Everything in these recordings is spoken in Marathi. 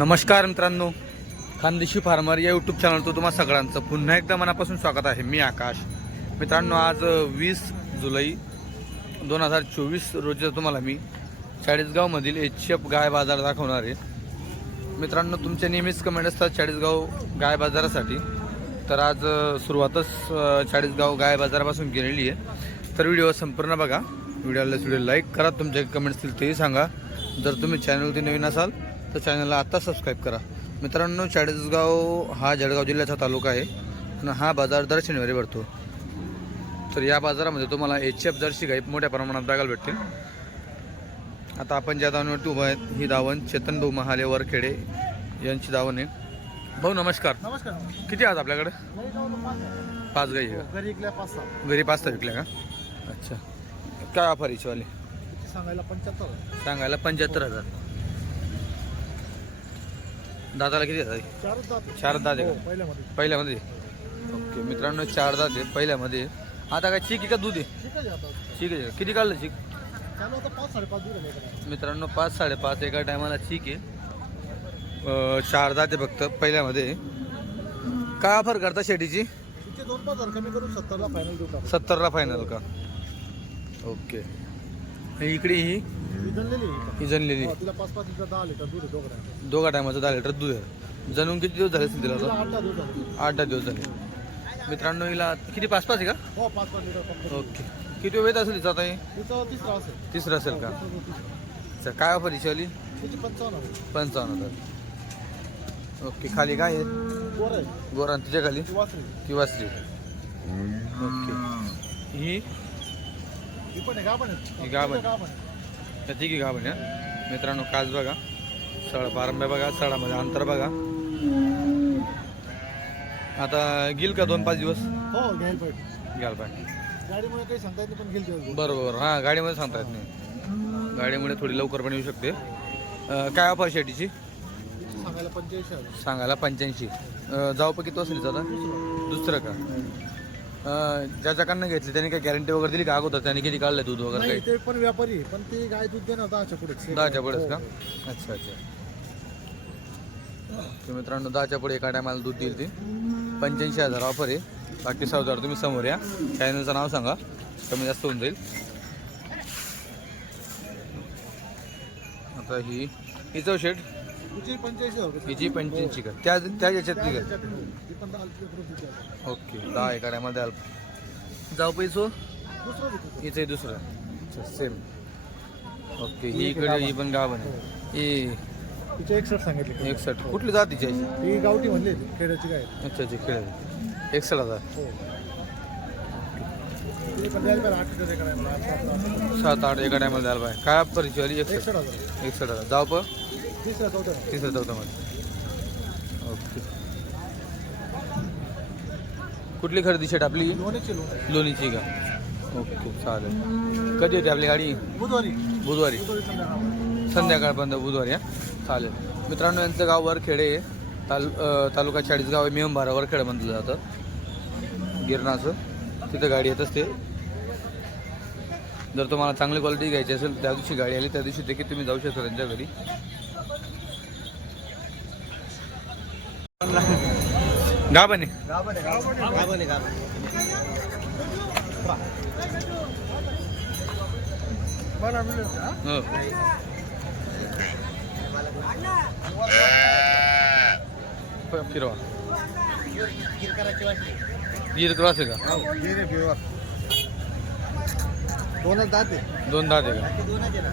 नमस्कार मित्रांनो खानदेशी फार्मर या यूट्यूब चॅनलचं तुम्हा सगळ्यांचं पुन्हा एकदा मनापासून स्वागत आहे. मी आकाश. मित्रांनो आज वीस जुलै दोन हजार चोवीस रोजी तुम्हाला मी चाळीसगावमधील एच एफ गाय बाजार दाखवणार आहे. मित्रांनो तुमच्या नेहमीच कमेंट असतात चाळीसगाव गाय बाजारासाठी. तर आज सुरुवातच चाळीसगाव गाय बाजारापासून केलेली आहे. तर व्हिडिओ संपूर्ण बघा. व्हिडिओला व्हिडिओ लाईक करा. तुमचे कमेंट्स असतील तेही सांगा. जर तुम्ही चॅनलवरती नवीन असाल तर चॅनलला आत्ता सबस्क्राईब करा. मित्रांनो चाळीसगाव हा जळगाव जिल्ह्याचा तालुका आहे आणि हा बाजार दर शनिवारी भरतो. तर या बाजारामध्ये तुम्हाला एच एफ जर्सी गाई मोठ्या प्रमाणात बघायला भेटतील. आता आपण ज्या दावणीवरती उभा आहेत ही दावण चेतन भाऊ महाले वरखेडे यांची दावण आहे. भाऊ नमस्कार. नमस्कार किती आहात आपल्याकडे? पाच गाई आहे का घरी इकल्या पाच सहा. घरी पाच तर विकल्या का? अच्छा. काय ऑफर वाले सांगायला पंच्याहत्तर. सांगायला पंच्याहत्तर हजार. दादाला किती दात चार दात आहे पहिल्यामध्ये? ओके मित्रांनो चार दात आहे पहिल्यामध्ये. आता काय चिक आहे का दूध आहे? आहे चिक आहे. किती काढलं चिक? मित्रांनो पाच साडेपाच. एका टायमाला चिक आहे. चार दात आहे फक्त पहिल्यामध्ये. काय ऑफर करता शेटीची? सत्तरला फायनल का? ओके. इकडे ही? ही जनलेली ही जनलेली हो, तिला पाच पाच लिटर दहा लिटर दूध आहे दोघं टायमाचं दहा लिटर दूध आहे. जणून किती दिवस झाले असतील तिला तिला आता? आठ दहा दिवस झाले. आठ दहा दिवस झाले. मित्रांनो हिला किती? पाच पाच आहे का? हो पाच पाच लिटर पंप ओके. किती वेळ असेल तिचा आता हे? तिचं तिसरा असेल तिसरं असेल का? तिसरं. अच्छा काय ऑफर हिची तिची पंचावन्न आहे. पंचावन्न हजार. ओके खाली काय आहे? गोर आहे. गोरा तिच्या खाली? ती वासरी. किंवा ओके. ही? ही पण आहे. गाभण आहे. ही गाभण. तिचं गाभण आहे. त्या तिघी गाभण आहे मित्रांनो काच बघा. सळ पारंब्या बघा सळामध्ये अंतर बघा. आता गेल का दोन पाच दिवस? हो घ्यायला पाहिजे. घ्याल पाहिजे. गाडीमुळे काही सांगता येत नाही पण गेल दिवस बरोबर. हां गाडीमध्ये सांगता येत नाही. गाडीमुळे थोडी लवकर पण येऊ शकते. काय ऑफर शेटीची? सांगायला पंच्याऐंशी सांगायला पंच्याऐंशी. जाऊ पण किती वाजता आता दुसरं का? ज्याच्याकडनं घेतली त्याने काय गॅरंटी वगैरे दिली का? अगोदर त्याने किती काढलं दूध वगैरे नाही काही? ते पण व्यापारी आहे, पण ते गाय दूध देणार दहाच्या पुढे. दहाच्या पुढेच का? अच्छा अच्छा. तर मित्रांनो दहाच्या पुढे एका टायमाला दूध देईल ती. पंच्याऐंशी हजार ऑफर आहे. बाकी सहा हजार तुम्ही समोर या. चॅनलचं नाव सांगा. कमी जास्त होऊन जाईल. आता ही हिचं शेट तुझी पंच्याऐंशी हजार रुपये. हिची पंच्याऐंशी का? त्या त्या याच्यात ती का? त्याच्यात नाही. ती पण दहा. ओके दहा एका टायमाला द्याल जाऊ पैसो. दुसरं. हिचं दुसरं. अच्छा सेम ओके ही इकडे ही पण गावन आहे. ही. एकसठ सांगितले एकसष्ट. कुठली आहे ही गावठी म्हणली खेड्याची गाय. अच्छा अच्छा खेळ हजार हो. पण द्यायला पाहिजे आठ आठ- सात आठ एका टायमाला द्यायला पाहिजे. काय परिचय आली एकसष्ट? एकसठ हजार. एकसष्ट हजार जाऊ प. तिसरं ओके. कुठली खरेदी शेट आपली? लोणीचे लोण लोणीची का? ओके चालेल. कधी होती आपली गाडी? बुधवारी. बुधवारी. बुधवारी संध्याकाळ संध्याकाळपर्यंत बुधवारी हा? चालेल. मित्रांनो यांचं गाव वरखेडे ताल तालुका चाळीसगाव आहे मिळंबारा वरखेडे म्हटलं जातं. गिरणाचं. तिथं गाडी येत असते. जर तुम्हाला चांगली क्वालिटी घ्यायची असेल त्या दिवशी गाडी आली त्या दिवशी देखील तुम्ही जाऊ शकता त्यांच्या घरी. गाभणे हो. फिरवा. गिर क्रॉस आहे का? दोनच दात आहे दोन दहा आहे का?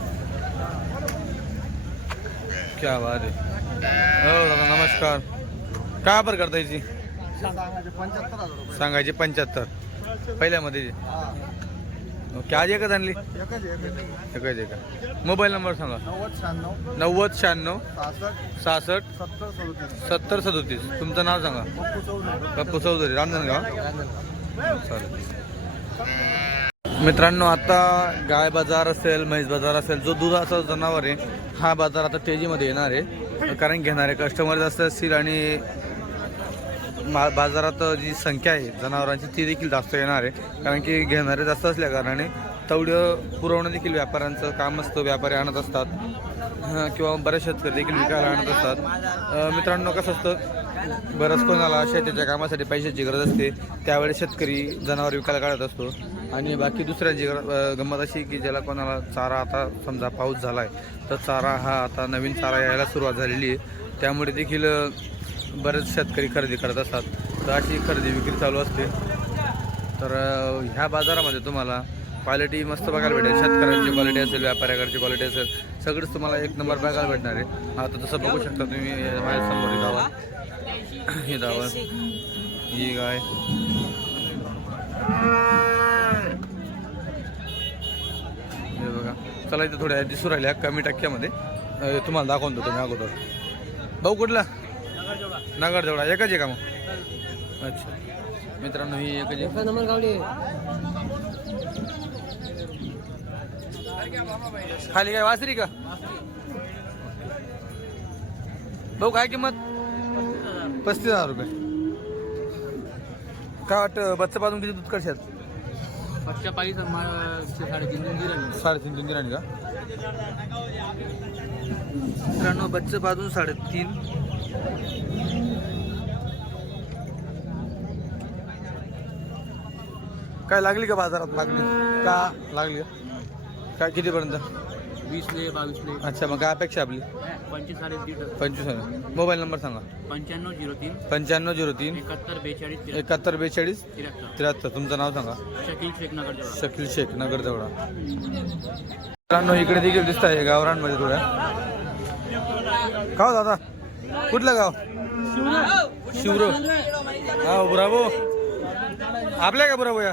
क्या बात आहे. हो दादा नमस्कार. काय वापर करता याची पंच्याहत्तर हजार रुपये. सांगायची पंच्याहत्तर. पहिल्यामध्ये ओके आज एकच आणली? एकच एकच एका मोबाईल नंबर सांगा. नव्वद शहाण्णव. नव्वद शहाण्णव. सहासष्ट. सहासष्ट. सत्तर सदतीस. सत्तर सदोतीस. तुमचं नाव सांगा. पप्पू चौधरी. रामधनगाव चालेल. मित्रांनो आता गाय बाजार असेल म्हैस बाजार असेल जो दुधाचा जनावर आहे हा बाजार आता तेजीमध्ये येणार आहे. कारण घेणारे कस्टमर जास्त असतील आणि मा- बाजारात जी संख्या आहे जनावरांची ती देखील जास्त येणार आहे. कारण की घेणारे जास्त असल्या कारणाने तेवढं पुरवणं देखील व्यापाऱ्यांचं काम असतं. व्यापारी आणत असतात. किंवा बरेच शेतकरी देखील विकायला आणत असतात. मित्रांनो कसं असतं? बरंच कोणाला शेतीच्या कामासाठी पैशाची गरज असते. त्यावेळेस शेतकरी जनावर विकायला काढत असतो. आणि बाकी दुसऱ्यांची गर- गंमत अशी की ज्याला कोणाला चारा आता समजा पाऊस झाला आहे तर चारा हा आता नवीन चारा यायला सुरुवात झालेली आहे. त्यामुळे देखील बरेच शेतकरी खरेदी करत असतात. तर अशी खरेदी विक्री चालू असते. तर ह्या बाजारामध्ये तुम्हाला क्वालिटी मस्त बघायला भेटेल. शेतकऱ्यांची क्वालिटी असेल व्यापाऱ्याकडची क्वालिटी असेल सगळंच तुम्हाला एक नंबर बघायला भेटणार आहे. आता तसं बघू शकता तुम्ही माझ्या माझ्यासमोर ही धावा ही धावा ही गाय. हे बघा. चला इथं थोड्या दिसू राहिल्या कमी टक्क्यामध्ये. तुम्हाला दाखवून देतो मी अगोदर. भाऊ कुठला? नगर जेवढा एकच आहे का मग? अच्छा. मित्रांनो ही एकच आहे. नंबर गावली खाली काय वासरी का? भाऊ काय किंमत? पस्तीस हजार रुपये. काय वाटतं बच्चा पाजून किती दूध करशात? बच्चा पाहिजे साडेतीन दिन दिलं साडेतीन तीन दिराणी का? मित्रांनो बच्चे पाजून साडेतीन. काय लागली का बाजारात लागली का? लागली का? काय कितीपर्यंत? वीसले बावीसले अच्छा मग काय अपेक्षा आपली? पंचवीस साडे पंचवीस मोबाईल नंबर सांगा. पंच्याण्णव झिरो तीन. पंच्याण्णव झिरो तीन. एकाहत्तर बेचाळीस एकाहत्तर बेचाळीस त्र्याहत्तर त्र्याहत्तर तुमचं नाव सांगा. शकील शेख नगर जवळ. शकील शेख नगर देवळा मित्रांनो इकडे देखील दिसत आहे गावरांमध्ये थोड्या गाव दादा कुठलं गाव? शिवरो. हा बुराबो. आपल्या का बुराबो या?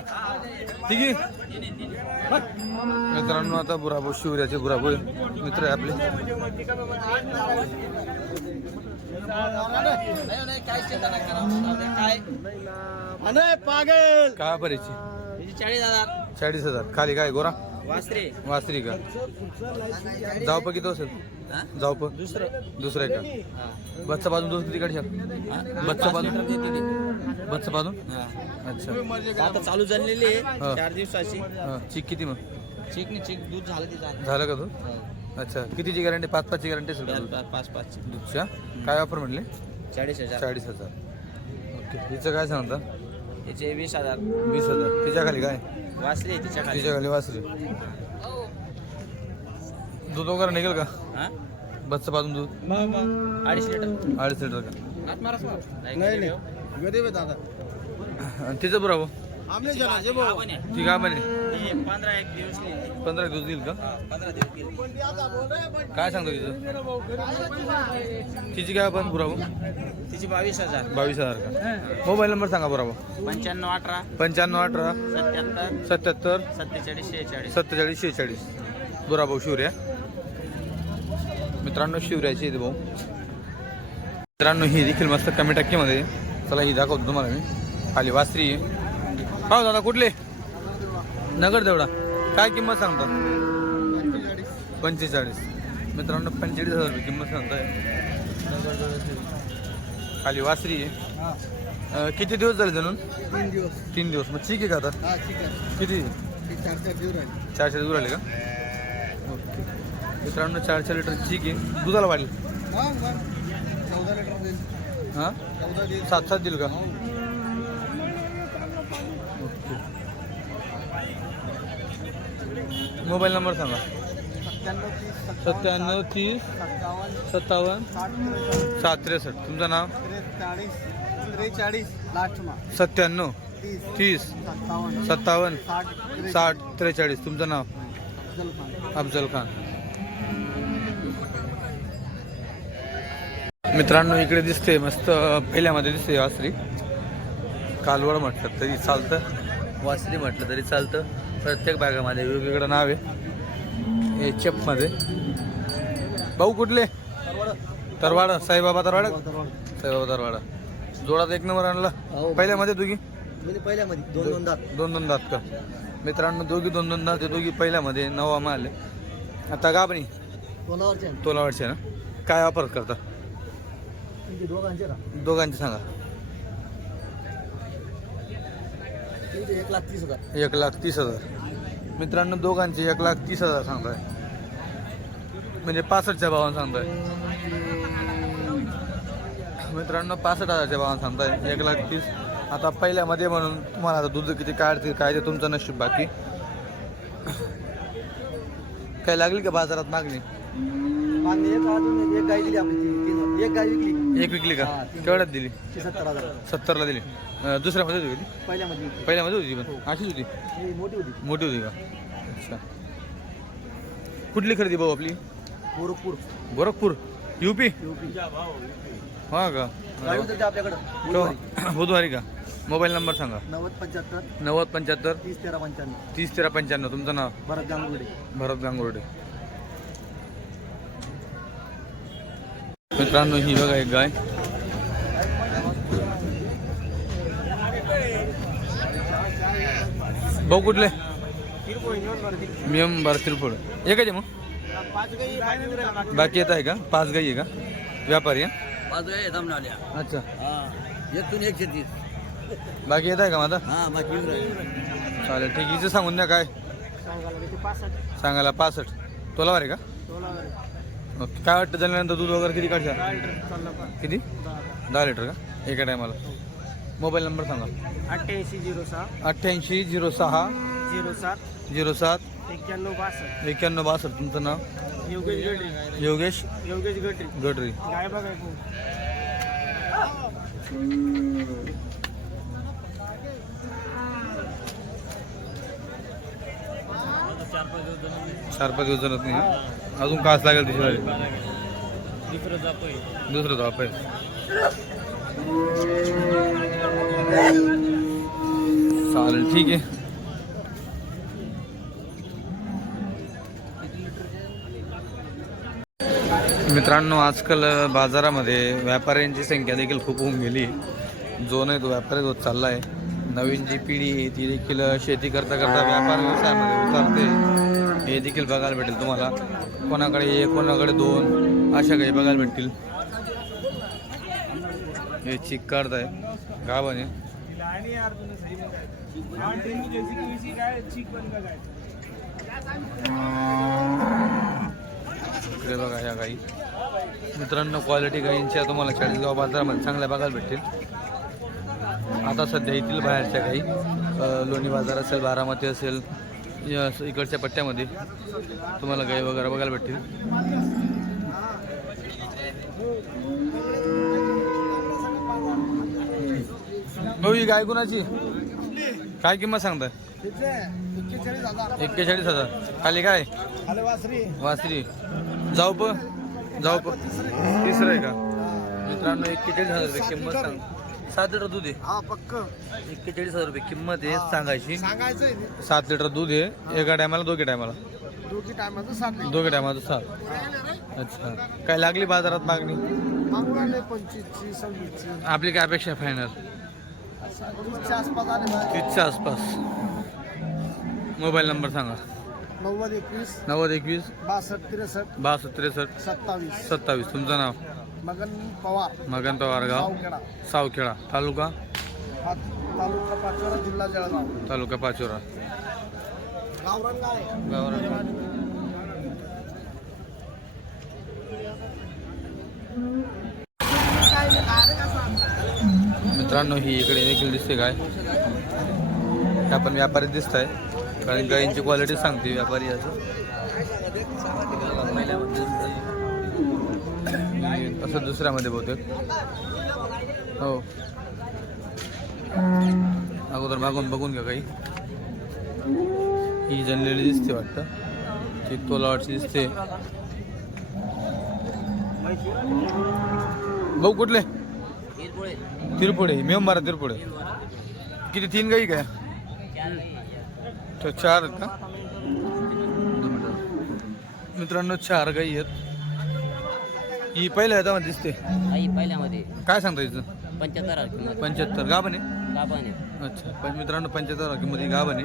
ठीक आहे मित्रांनो आता बुराबो शिवऱ्याचे बुराबो आहे. मित्र आहे आपले. पागल. काय परिची चाळीस हजार. चाळीस हजार. खाली काय गोरा? वासरे. वासरी का? जाऊ प किती असेल जाऊ प दुसरं. दुसरं आहे का? बच्चा बाजून दोन किती काढशाल बच्चा बाजून बच्चा बाजून अच्छा. आता चालू झालेली. आहे. चार दिवसाची. चिक किती मग? चिक नी चिक दूध झालं तिचं झालं. का तू अच्छा. कितीची गॅरंटी पाच पाचची गॅरंटी असेल? पाच पाच दूधच्या काय ऑफर म्हणले? चाळीस हजार. चाळीस हजार. ओके. हिचं काय सांगता? याचे वीस हजार. वीस हजार. तिच्या खाली काय? वाचले तिच्या खाली तिच्या खाली वासरी. दूध वगैरे निघेल का? हा? बच्चा बाजून दूध? अडीच लिटर. अडीच लिटर का? नाही नाही गरीब आहे दादा आणि तिचं बरोबर आमने जरा जे ती काय म्हणे पंधरा एक दिवस पंधरा दिवस देईल का पंधरा दिवस काय सांगतो तिचं? तिची काय आपण पुरावं? तिची बावीस हजार. बावीस हजार का? मोबाईल नंबर सांगा पुरावं. पंच्याण्णव अठरा. पंच्याण्णव अठरा. सत्याहत्तर. सत्याहत्तर. सत्तेचाळीस शेहेचाळीस. सत्तेचाळीस शेहेचाळीस. दुराभाऊ शिवऱ्या. मित्रांनो शिवऱ्याची येते भाऊ. मित्रांनो ही देखील मस्त कमी टक्केमध्ये. चला ही दाखवतो तुम्हाला मी. खाली वासरी आहे. हो दादा कुठले? नगर देवडा काय किंमत सांगता? पंचेचाळीस. मित्रांनो पंचेचाळीस हजार रुपये किंमत सांगताय. नगर. खाली वासरी आहे. किती दिवस झाले जणून तीन दिवस. तीन दिवस. मग ठीक आहे का आता? हा किती? चार चार दिवस राहिले. चारशे दूर आले का? ओके. मित्रांनो चारशे लिटर ठीक आहे. दुधाला वाढेल. हां? सात सात देईल का? मोबाईल नंबर सांगा. सत्त्याण्णव तीस सत्तावन्न सात त्रेसष्ट तुमचं नाव? त्रेचाळीस सत्त्याण्णव. तीस सत्तावन्न साठ त्रेचाळीस. तुमचं नाव? अफजल खान. अफजल खान. मित्रांनो इकडे दिसते मस्त पहिल्यामध्ये दिसते वासरी. कालवड म्हटलं तरी चालतं. वासरी म्हटलं तरी चालतं. प्रत्येक भागामध्ये वेगवेगळं नाव आहे. हे चेपमध्ये. भाऊ कुठले? तरवाड. साईबाबा तरवाड? साईबाबा तरवाडा. जोडात एक नंबर आणला. हो. पहिल्यामध्ये दोघी? पहिल्यामध्ये. दोन दोन दात. दोन दोन दात का? मित्रांनो दोघी दोन दोन दात दोघी पहिल्यामध्ये. नवा माल. आता गाबणी? तोलावरचे तोलावरचे ना? काय ऑफर करता? दोघांचे सांगा. एक लाख तीस हजार. एक लाख तीस हजार. मित्रांनो दोघांचे एक लाख तीस हजार सांगताय. म्हणजे पासष्टच्या भावानं सांगताय. मित्रांनो पासष्ट हजारच्या भावानं सांगताय. एक लाख तीस. आता पहिल्यामध्ये म्हणून तुम्हाला आता दूध किती काढतील काय ते तुमचं नशीब बाकी. काय लागली का बाजारात मागणी? एक विकली. एक विकली का. केवढ्यात दिली? सत्तरला दिली. अं, दुसऱ्यामध्ये होती ती? पहिल्यामध्ये होती. पण. अशीच होती? ही मोठी होती. मोठी होती का? अच्छा. कुठली खरेदी भाऊ आपली? गोरखपूर. गोरखपूर. युपी? युपी. हा का? गाडी होती आपल्याकडं? बुधवारी. केव्हा? बुधवारी का? मोबाईल नंबर सांगा. नव्वद पंच्याहत्तर. नव्वद पंच्याहत्तर. तीस तेरा पंच्याण्णव. तीस तेरा पंच्याण्णव. तुमचं नाव? भरत गांगुर्डे. भरत गांगुर्डे. मित्रांनो ही बघा एक गाय. भाऊ कुठले? मियम बार तिरफोड एकच आहे मग? बाकी येत आहे का? पाच गाई आहे का? व्यापारी आहे? पाच गाय आहेत आमच्या अच्छा. एकूण एकशे तीस. बाकी येत आहे का माझा हा बाकी चालेल ठीक. आहे हिचं सांगून द्या काय? सांगायला पासष्ट. तोलावर आहे का? ओके. काय वाटतं झाल्यानंतर दूध वगैरे किती काढशा किती? दहा लिटर का? एका टायमाला. मोबाईल नंबर सांगा. अठ्ठ्याऐंशी झिरो सहा. अठ्ठ्याऐंशी झिरो सहा. झिरो सात. झिरो सात. एक्क्याण्णव बासष्ट. एक्क्याण्णव बासष्ट. तुमचं नाव? योगेश गटरी योगेश? योगेश गटरी गडरी. काय बघायचं चार पाच दिवस जणत नाही. अजून कास लागेल तिची दुसरं धाप आहे चालेल ठीक आहे. मित्रांनो आजकाल बाजारामध्ये व्यापाऱ्यांची संख्या देखील खूप होऊन गेली. जो नाही तो व्यापारी होत चालला आहे नवीन जी पिढी आहे ती देखील शेती करता करता व्यापार व्यवसायामध्ये उतरते. हे देखील बघायला भेटेल तुम्हाला. कोणाकडे एक कोणाकडे दोन अशा काही बघायला भेटतील हे चिक काढताय गावाने आणि यार तुला सही बघ. हा, त्यांनी जैसी की वैसी काढत आहे. बन बघायचं इकडे बघा या गाई. मित्रांनो क्वालिटी गाईंच्या तुम्हाला चाळीसगाव बाजारामध्ये चांगल्या बघायला भेटतील. आता सध्या येथील बाहेरच्या गाई. लोणी बाजार असेल बारामती असेल या इकडच्या पट्ट्यामध्ये तुम्हाला गाई वगैरे बघायला भेटतील. भाऊ ही गाय कुणाची? काय किंमत सांगताय? एक्केचाळीस हजार. खाली काय? वासरी. जाऊ प. जाऊ प. तिसरं आहे का? मित्रांनो एक्केचाळीस हजार रुपये किंमत सांग. सात लिटर दूध आहे? हा पक्क. एक्केचाळीस हजार रुपये किंमत आहे सांगायची. सांगायचं सात लिटर दूध आहे. एका टायमाला दोघे टायमाला? दोघी टायमाचं सात दोघे टायमाला सात. अच्छा. काय लागली बाजारात मागणी? मागून आले पंचवीसची सव्वीसची. आपली काय अपेक्षा फायनल? तीसच्या आसपास आले तीसच्या आसपास. मोबाईल नंबर सांगा. नव्वद एकवीस नव्वद एकवीस बासष्ट त्रेसष्ट बासष्ट त्रेसष्ट सत्तावीस. सत्तावीस. तुमचं नाव? मगन पवार. मगन पवार गाव. सावखेडा. तालुका? तालुका पाचोरा जिल्हा जळगाव. तालुका पाचोरा. मित्रांनो ही इकडे देखील दिसते काय? ह्या पण व्यापारी दिसत आहे कारण गायींची क्वालिटी सांगते व्यापारी असं असं दुसऱ्यामध्ये बहुतेक. हो. अगोदर मागून बघून घ्या काही. ही जनलेली दिसते वाटतं. ती तोलावाटची दिसते. भाऊ कुठले? तिरपुडे मेंबारा तिरपुडे किती तीन गाई काय? चार आहेत का? मित्रांनो चार गाई आहेत. ही पहिल्या ह्याच्यामध्ये दिसते. आई पहिल्यामध्ये. काय सांगता हिचं पंच्याहत्तर किंमत. पंच्याहत्तर. गाभण गाभाने अच्छा. पण मित्रांनो पंच्याहत्तर किंमत. गाभण आहे.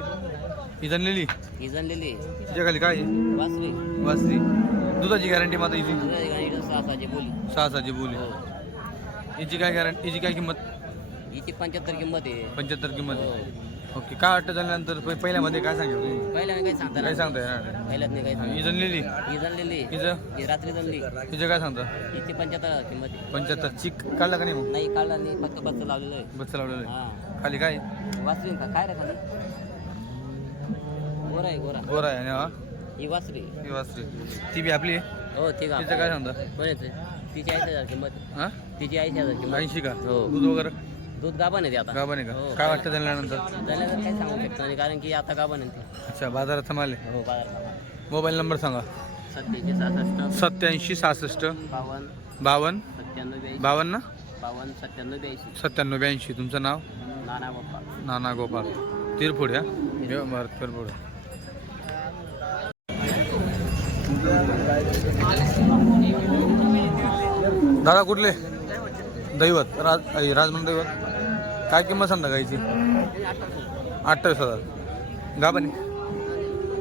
ही जनलेली ही जनलेली तिच्या खाली काय आहे? वासरी दुधाची गॅरंटी माता दुधाची गाडी सहा सहाची बोली. सहा सहाची बोली. हिची काय गॅरंटी हिची काय किंमत? हिची पंच्याहत्तर किंमत आहे. पंच्याहत्तर किंमत हो. ओके काय वाटतं झाल्यानंतर? प- पहिल्यामध्ये काय सांगितलं तुम्ही? काही सांगता काय नाही. सांगताय हा. पहिल्यात नाही. काही सांगता ही जनलेली ही जणलेली हिचं? ही रात्री जणली हिचं काय सांगता? हिची पंच्याहत्तर किंमत आहे. पंच्याहत्तर. चिक काढला का नाही मग? नाही काढला नाही. फक्त बच्च लावलेलं आहे. बच्चा लावलेलं आहे. हा. खाली काय? वासरी का काय रे खाली? गोरा आहे गोरा. गोरा आहे आणि हा? ही वासरी. ही वासरी. ती बी आपली आहे. हो ठीक तिचं काय सांगता? कोण येते तिची ऐंशी हजार किंमत आहे. हा? तिची ऐंशी हजार किंमत ऐंशी का? हो. दूध वगैरे? दूध गाभण आहे ती आता? गाभा नाही का? हो. काय वाटतं झाल्यानंतर त्याला तर काही सांगू शकतो नाही कारण की आता गाभण आहे ती? अच्छा बाजाराचा माल आहे. हो बाजार मोबाईल नंबर सांगा. सत्याऐंशी सहासष्ट. सत्याऐंशी सहासष्ट. बावन्न. बावन्न. सत्त्याण्णव ब्याऐंशी. बावन्न. बावन्न सत्त्याण्णव ब्याऐंशी. सत्त्याण्णव ब्याऐंशी. तुमचं नाव? नाना बाप्पा नाना गोपाल. तिरफोड या? बरं तिरफोड. दादा कुठले? दैवत राज राजमन दैवत. काय किंमत सांगता गायची अठ्ठावीस हजार. गाबानी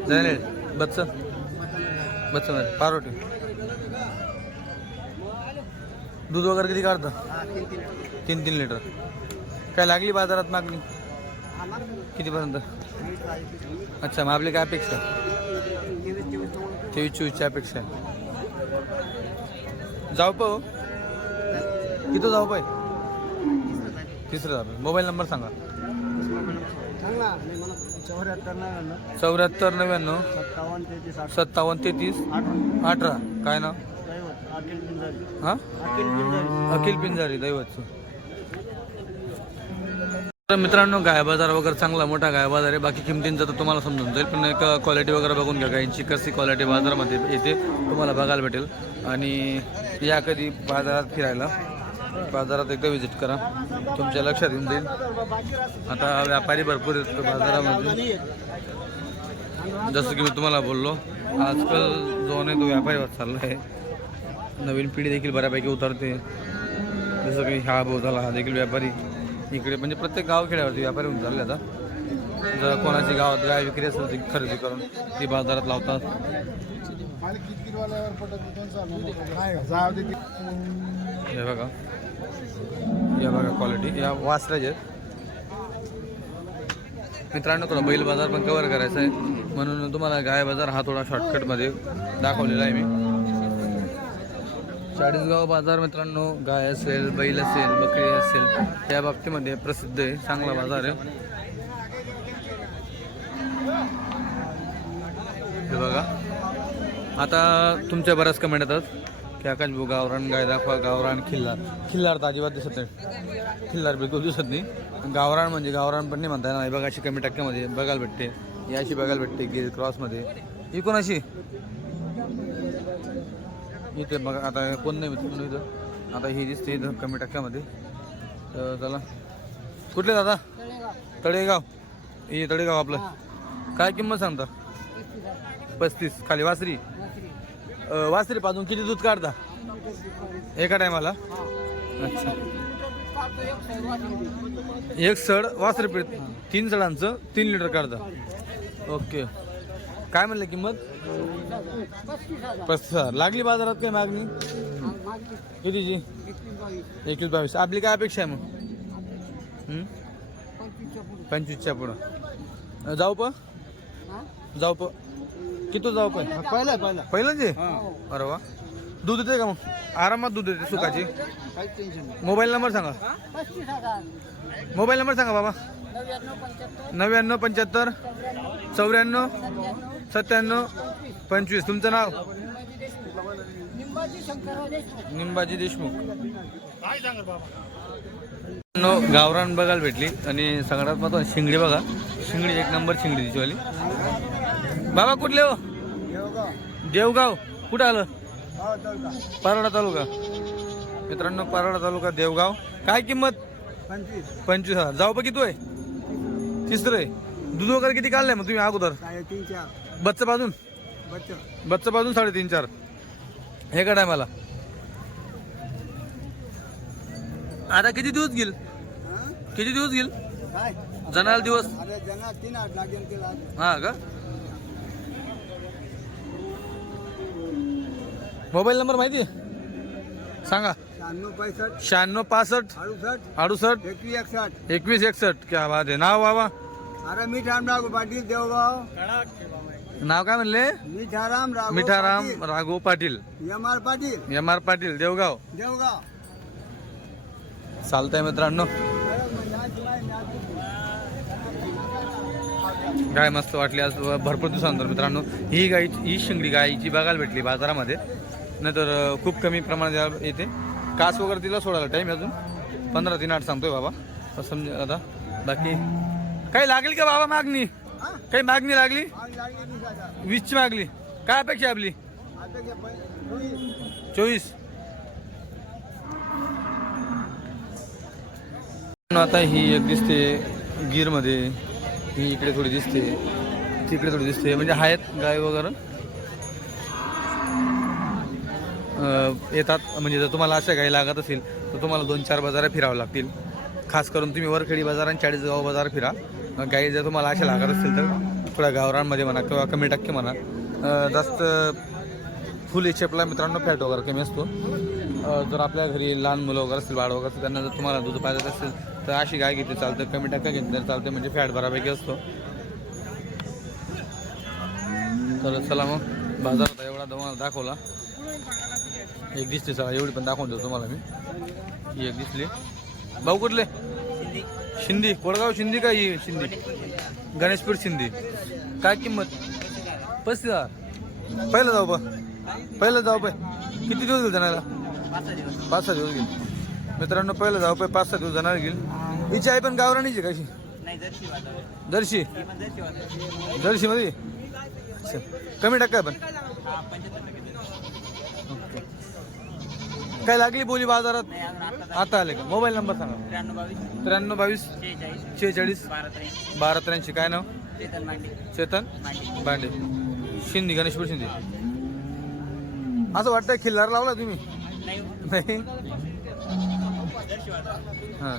जाणे बच्च बच्च पारोटी. दूध वगैरे किती काढतं? तीन तीन लिटर. काय लागली बाजारात मागणी? कितीपर्यंत? अच्छा मग आपली काय अपेक्षा? तेवीस चोवीसची अपेक्षा आहे. जाऊ पाहू. किती जाऊ पाय तिसरं झालं मोबाईल नंबर सांगा. चौऱ्याहत्तर नव्याण्णव. सत्तावन्न तेहतीस अठरा. काय दैवत. अखिल पिंजारी. हां? अखिल पिंजारी. अखिल पिंजारी दैवतचं तर मित्रांनो गाय बाजार वगैरे चांगला मोठा गाय बाजार आहे. बाकी किमतींचं तर तुम्हाला समजून जाईल. पण एक क्वालिटी वगैरे बघून घ्या गायींची कशी क्वालिटी बाजारामध्ये येते तुम्हाला बघायला भेटेल. आणि या कधी बाजारात फिरायला? बाजारात एकदा व्हिजिट करा. तुमच्या लक्षात येऊन जाईल. आता व्यापारी भरपूर आहेत बाजारामध्ये. जसं की मी तुम्हाला बोललो आजकाल जो आहे तो व्यापारी होत चालला आहे नवीन पिढी देखील बऱ्यापैकी उतरते. जसं की हा भाऊ झाला हा देखील व्यापारी. इकडे म्हणजे प्रत्येक गावखेड्यावरती व्यापारी होऊन चालले आता. जर कोणाची गावात गाय विक्री असेल ती खरेदी करून ती बाजारात लावतात. हे बघा. या बघा क्वालिटी या वासराच्या आहेत. मित्रांनो थोडा बैल बाजार पण कवर करायचा आहे. म्हणून तुम्हाला गाय बाजार हा थोडा शॉर्टकटमध्ये दाखवलेला आहे मी. चाळीसगाव बाजार मित्रांनो गाय असेल बैल असेल बकरी असेल या बाबतीमध्ये प्रसिद्ध आहे. चांगला बाजार आहे. हे बघा. आता तुमच्या बऱ्याच कमेंट येतात. आकाश भाऊ गावरान गाय दाखवा गावरान खिल्लार. खिल्लार तर अजिबात दिसत नाही. खिल्लार बिलकुल दिसत नाही. गावरान म्हणजे गावरान पण नाही म्हणता येणार. हे बघा अशी कमी टक्क्यामध्ये बघायला भेटते. अशी बघायला भेटते गिर क्रॉसमध्ये. ही कोणाशी इथे बघा आता कोण नाही मित्रांनो इथं. आता ही दिसते इथं कमी टक्क्यामध्ये. तर चला. कुठले दादा? तळेगाव. हे तळेगाव आपलं. काय किंमत सांगता? पस्तीस खाली वासरी. वासरी पाजून किती दूध काढता? एका टायमाला? अच्छा. एक सड वासरी पीठ तीन सडांचं तीन लिटर काढता. ओके. काय म्हणलं किंमत? पस्तीस हजार. लागली बाजारात काय मागणी? कितीची? एकवीस बावीस. आपली काय अपेक्षा आहे मग? पंचवीसच्या पुढं. जाऊ प? जाऊ प? किती जाऊ पण? पहिला पहिला. आहे? अरे वा. दूध येते का मग? आरामात दूध येते सुखाची. काहीच टेन्शन नाही. मोबाईल नंबर सांगा. मोबाईल नंबर सांगा बाबा. नव्याण्णव पंच्याहत्तर. चौऱ्याण्णव. सत्त्याण्णव. पंचवीस. तुमचं नाव? निंबाजी देशमुख. नो गावरान बघायला भेटली आणि सगळ्यात महत्वाचं शिंगडी बघा. शिंगडी एक नंबर शिंगडी तिचीवाली बाबा कुठले हो? देवगाव. कुठं आलं? पारोडा तालुका. मित्रांनो पारोडा तालुका देवगाव. काय किंमत? पंचवीस. हजार. जाऊ बघ किती आहे तिसरं आहे. दूध वगैरे किती काढलंय मग तुम्ही अगोदर? बच्चा बाजून? बच्चा. बाजून साडेतीन चार. हे का टायमाला आता किती दिवस घेईल? किती दिवस घेईल? काय? जनाल दिवस. हा का? मोबाईल नंबर माहिती? आहे सांगा. शहाण्णव पैसष्ट शहाण्णव पासष्ट अडुसष्ट अडुसष्ट एकवीस एकसष्ट. एकवीस एकसष्ट. क्या बात आहे नाव बाबा? अरे मिठाराम राघू पाटील देवगाव. नाव काय म्हणले? Mitharam Raghu Mitharam Ragho Patil. M R Patil. M R Patil Devgaon. Devgaon. चालतंय मित्रांनो. गाय मस्त वाटली आज भरपूर दिवसानंतर मित्रांनो. ही गाय ही शिंगडी गायची बघायला भेटली बाजारामध्ये. नाहीतर खूप कमी प्रमाणात येते. कास वगैरे तिला सोडायला टाईम अजून. पंधरा तीन आठ सांगतोय बाबा. समजा आता बाकी काही लागली का बाबा मागणी? काही मागणी लागली? वीसची मागली. काय अपेक्षा आपली? चोवीस. आता ही एक दिसते गीरमध्ये. ही इकडे थोडी दिसते. तिकडे थोडी दिसते. म्हणजे आहेत गाय वगैरे. येतात. म्हणजे जर तुम्हाला अशा गाई लागत असेल तर तुम्हाला दोन चार बाजार फिरावं लागतील. खास करून तुम्ही वरखेडी बाजार आणि चाळीसगाव बाजार फिरा. गाई जर तुम्हाला अशा लागत असतील तर थोड्या गावरांमध्ये म्हणा किंवा कमी टक्के म्हणा. जास्त फुल हिशेपला मित्रांनो फॅट वगैरे कमी असतो. जर आपल्या घरी लहान मुलं वगैरे असतील बाळ वगैरे असतील त्यांना जर तुम्हाला दूध पाहिजे असेल तर अशी गाय घेतली चालतं. कमी टक्का घेतली तर चालते म्हणजे फॅट बऱ्यापैकी असतो. तर चला मग. बाजार होता एवढा तुम्हाला दाखवला. एक दिसते चला एवढी पण दाखवून देतो तुम्हाला मी. ही एक दिसली. भाऊ कुठले? शिंदी. कोडगाव शिंदी का ही शिंदी? गणेशपूर शिंदी. काय किंमत? पस्तीस हजार. पहिलं जाऊ बा. पहिलं जाऊ पाय किती दिवस गेले जाण्याला? पाच सहा दिवस गेले. मित्रांनो पहिलं जाऊ पाय पाच सहा दिवस जाणार गेल. हिची आई पण गावराणीची कशी दर्शी दर्शी मध्ये कमी आहे पण. काय लागली बोली बाजारात? आता आले का? मोबाईल नंबर सांगा. त्र्याण्णव बावीस. शेहेचाळीस बारा त्र्याऐंशी. काय नाव? चेतन बांडे शिंदे गणेशपूर शिंदे. असं वाटतंय खिल्लार लावला तुम्ही? नाही? हां.